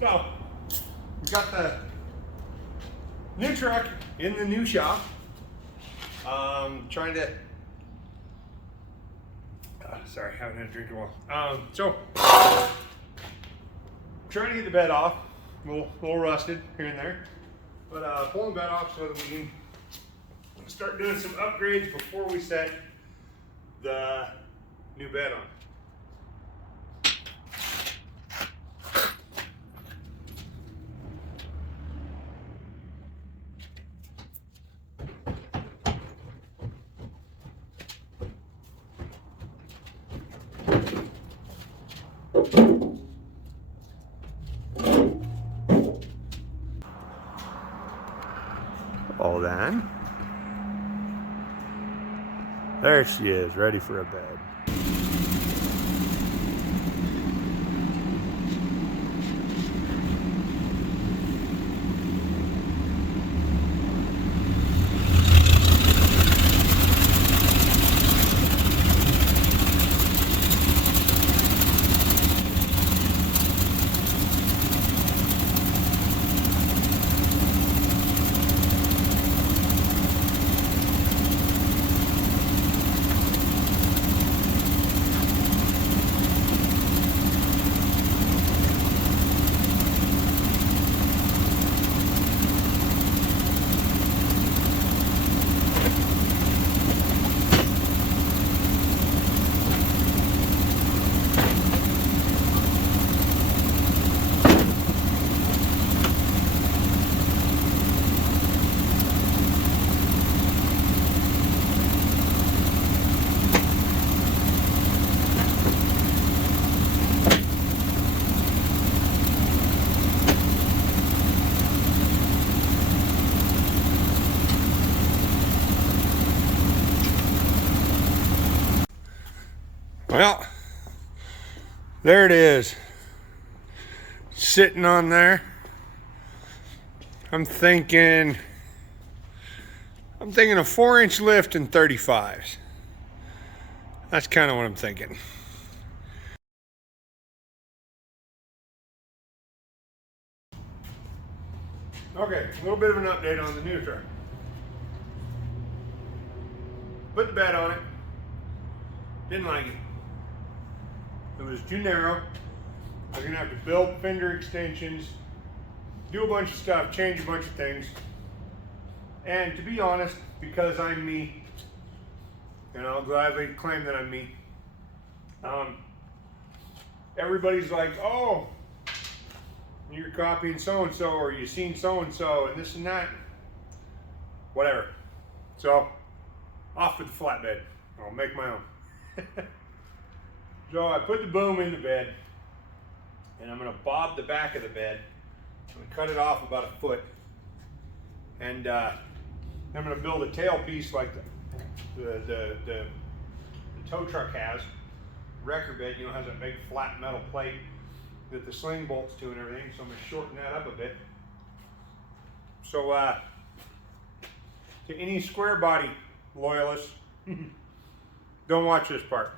So, we got the new truck in the new shop. Trying to, sorry, haven't had a drink in a while. Trying to get the bed off. A little rusted here and there. But pulling the bed off so that we can start doing some upgrades before we set the new bed on. Hold on. There she is, ready for a bed. Well, there it is, sitting on there. I'm thinking a 4-inch lift and 35s. That's kind of what I'm thinking. Okay, a little bit of an update on the new truck. Put the bed on it. Didn't like it. It was too narrow. I was gonna have to build fender extensions, do a bunch of stuff, change a bunch of things. And to be honest, because I'm me, and I'll gladly claim that I'm me, everybody's like, oh, you're copying so-and-so, or you've seen so-and-so, and this and that. Whatever. So, off with the flatbed. I'll make my own. So I put the boom in the bed, and I'm going to bob the back of the bed. I'm going to cut it off about 1 foot, and I'm going to build a tail piece like the tow truck has. Wrecker bed, has a big flat metal plate that the sling bolts to and everything. So I'm going to shorten that up a bit. So to any square body loyalists, don't watch this part.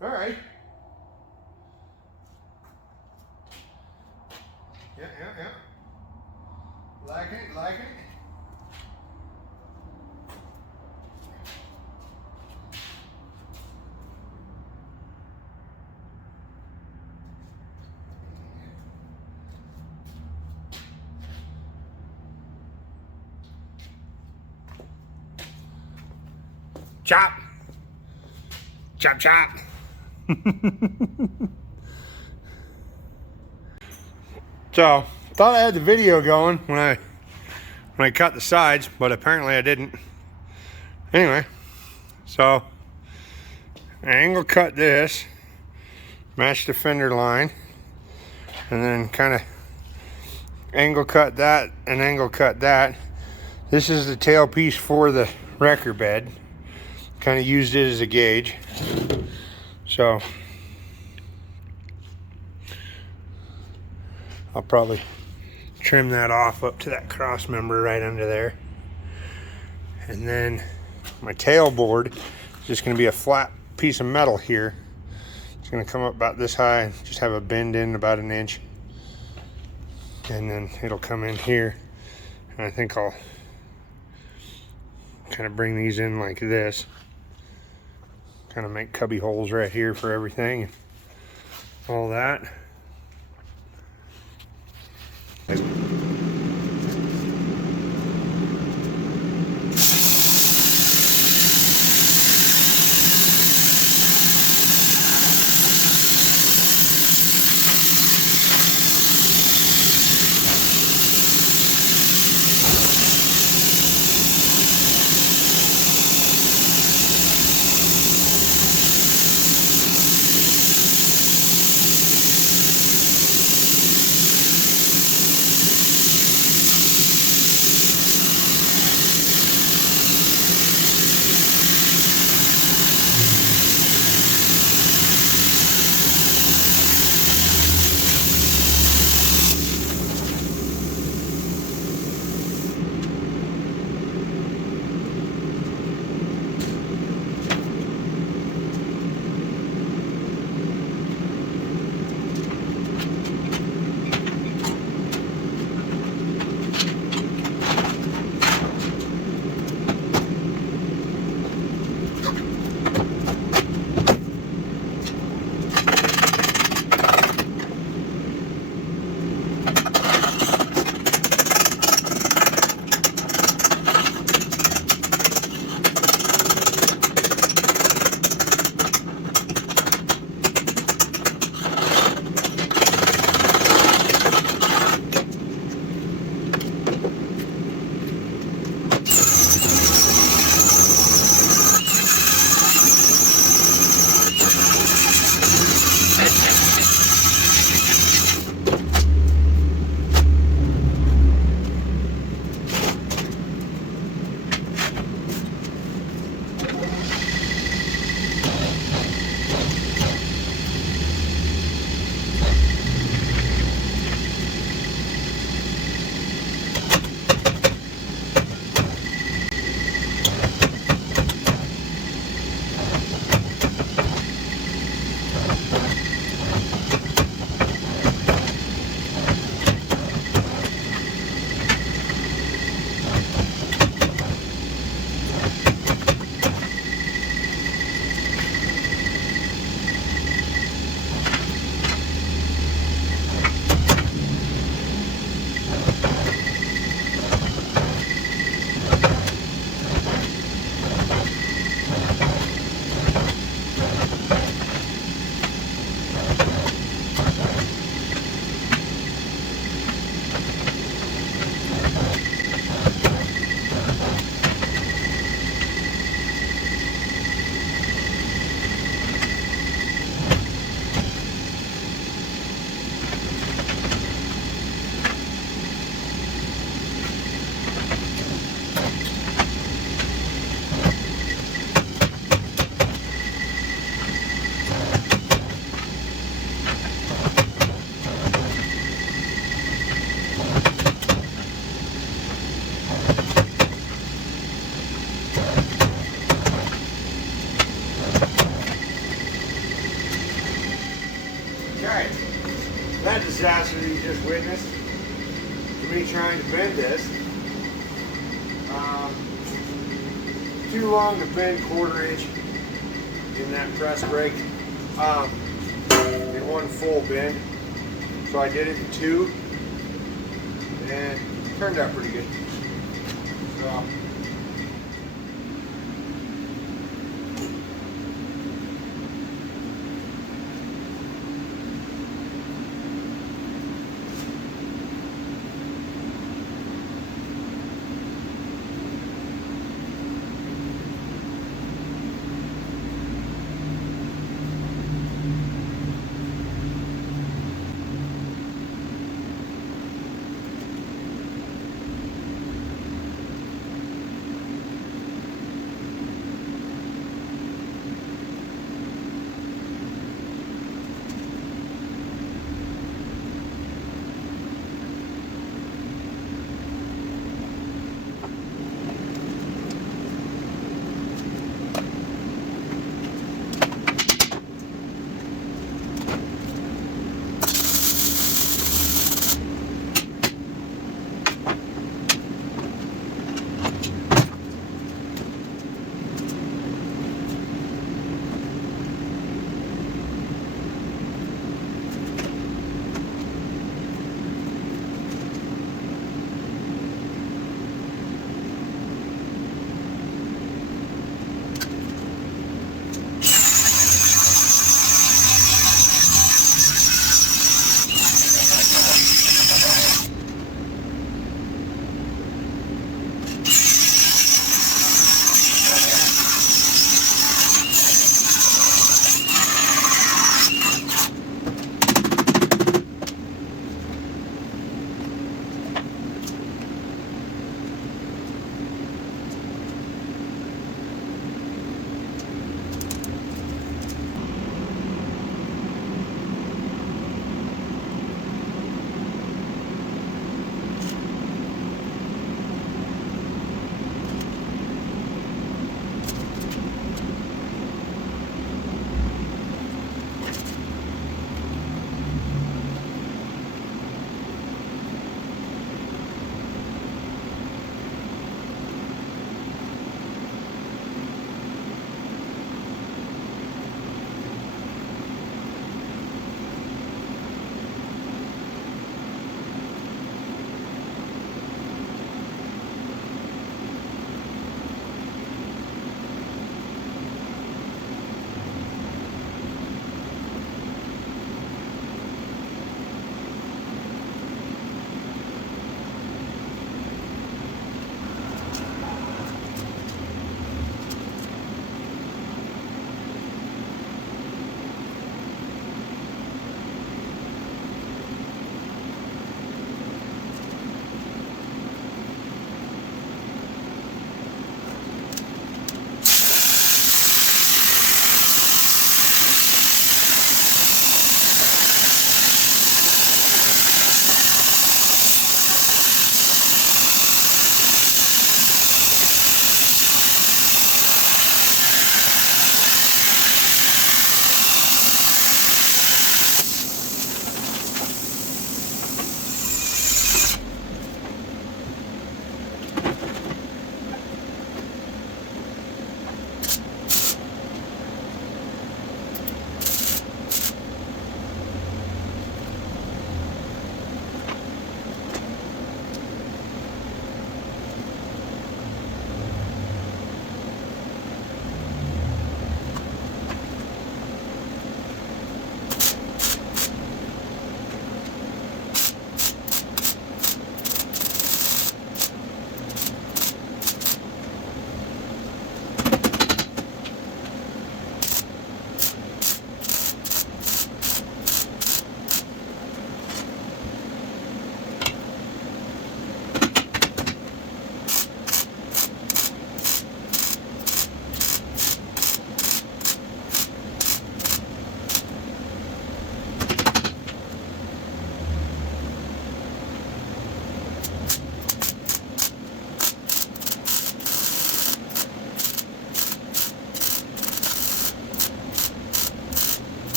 All right. Yeah, yeah, yeah. Like it, like it. Chop. Chop, chop. So, thought I had the video going when I cut the sides, but apparently I didn't. Anyway, so I angle cut this, match the fender line, and then kind of angle cut that and angle cut that. This is the tailpiece for the wrecker bed. Kind of used it as a gauge. So I'll probably trim that off up to that cross member right under there. And then my tail board is just going to be a flat piece of metal here. It's going to come up about this high and just have a bend in about 1 inch. And then it'll come in here. And I think I'll kind of bring these in like this. Kind of make cubby holes right here for everything and all that. you just witnessed me trying to bend this. Too long to bend 1/4 inch in that press brake in one full bend. So I did it in 2 and it turned out pretty good. So,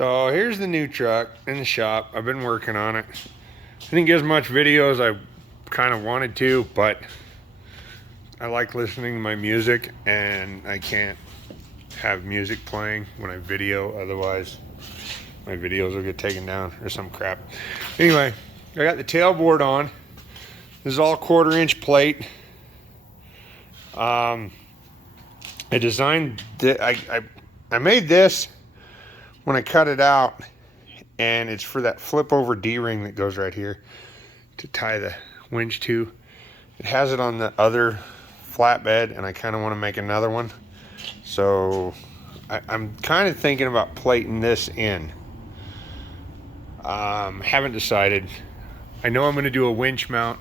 So here's the new truck in the shop. I've been working on it. I didn't get as much video as I kind of wanted to, but I like listening to my music, and I can't have music playing when I video, otherwise my videos will get taken down or some crap. Anyway, I got the tailboard on. This is all 1/4-inch plate. I designed I made this when I cut it out, and it's for that flip over D-ring that goes right here to tie the winch to. It has it on the other flatbed, and I kind of want to make another one, so I'm kind of thinking about plating this in. Haven't decided. I know I'm going to do a winch mount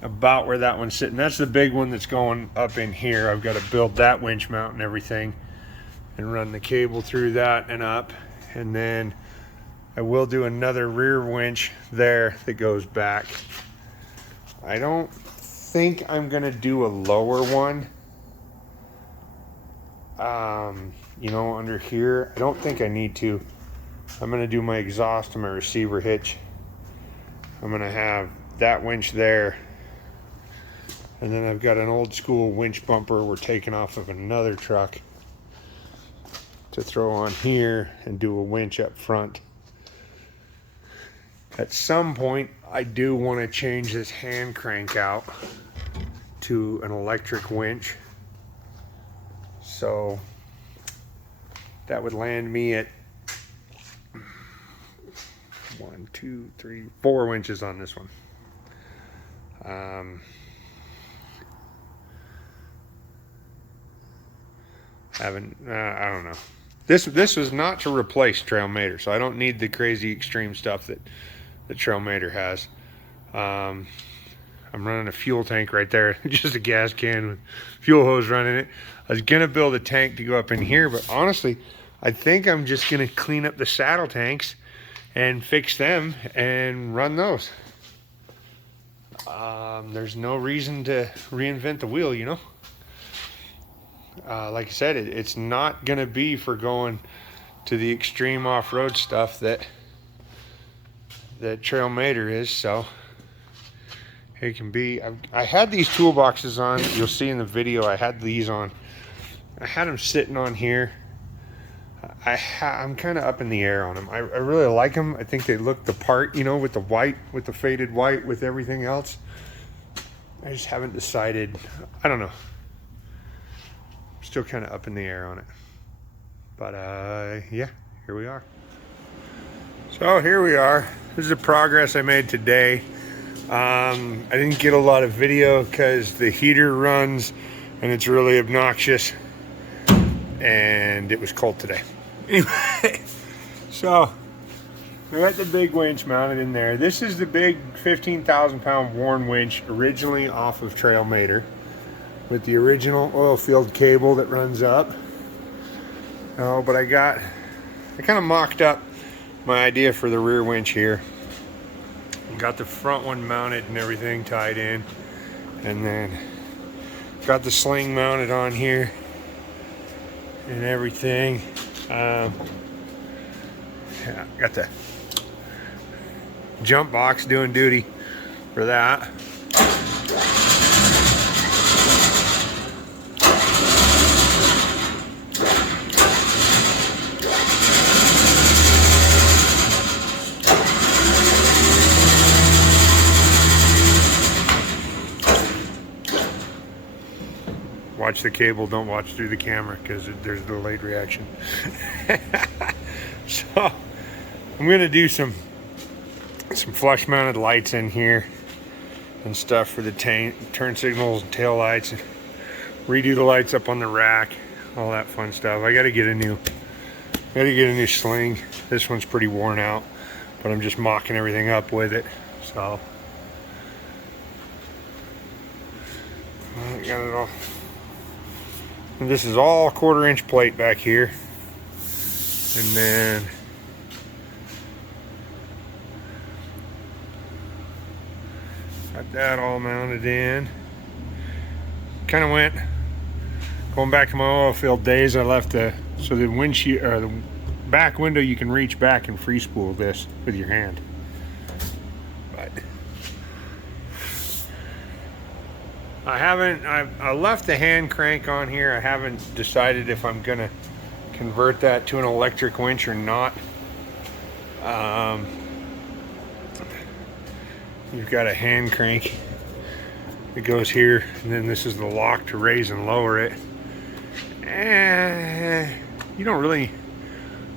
about where that one's sitting. That's the big one that's going up in here. I've got to build that winch mount and everything and run the cable through that and up, and then I will do another rear winch there that goes back. I don't think I'm gonna do a lower one, you know, under here. I don't think I need to. I'm gonna do my exhaust and my receiver hitch. I'm gonna have that winch there, and then I've got an old school winch bumper we're taking off of another truck to throw on here and do a winch up front. At some point, I do want to change this hand crank out to an electric winch. So that would land me at 1, 2, 3, 4 winches on this one. I don't know. This was not to replace Trailmator, so I don't need the crazy extreme stuff that Trailmator has. I'm running a fuel tank right there, just a gas can with fuel hose running it. I was gonna build a tank to go up in here, but honestly, I think I'm just gonna clean up the saddle tanks and fix them and run those. There's no reason to reinvent the wheel, you know. Like I said, it's not gonna be for going to the extreme off-road stuff that Trailmator is. So it can be. I had these toolboxes on. You'll see in the video I had these on. I had them sitting on here. I'm kind of up in the air on them. I really like them. I think they look the part, you know, with the white, with the faded white, with everything else. I just haven't decided. I don't know. Still kind of up in the air on it, but yeah, here we are. So here we are. This is the progress I made today. I didn't get a lot of video because the heater runs and it's really obnoxious, and it was cold today. Anyway, so I got the big winch mounted in there. This is the big 15,000-pound Warn winch, originally off of Trailmator, with the original oil field cable that runs up. Oh, but I kind of mocked up my idea for the rear winch here. Got the front one mounted and everything tied in, and then got the sling mounted on here and everything. Yeah, got the jump box doing duty for that. Watch the cable, don't watch through the camera because there's a delayed reaction. So I'm gonna do some flush mounted lights in here and stuff for the turn signals and tail lights, and redo the lights up on the rack, all that fun stuff. I gotta get a new sling. This one's pretty worn out, but I'm just mocking everything up with it. So I got it all. And this is all 1/4-inch plate back here, and then got that all mounted in. Kind of went going back to my oil field days. I left the windshield, or the back window, you can reach back and free spool this with your hand. But I left the hand crank on here. I haven't decided if I'm gonna convert that to an electric winch or not. You've got a hand crank that goes here, and then this is the lock to raise and lower it. You don't really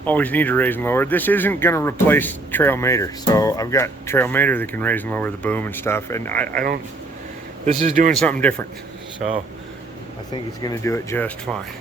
always need to raise and lower. This isn't going to replace Trailmator, so I've got Trailmator that can raise and lower the boom and stuff, and I don't. This is doing something different, so I think it's going to do it just fine.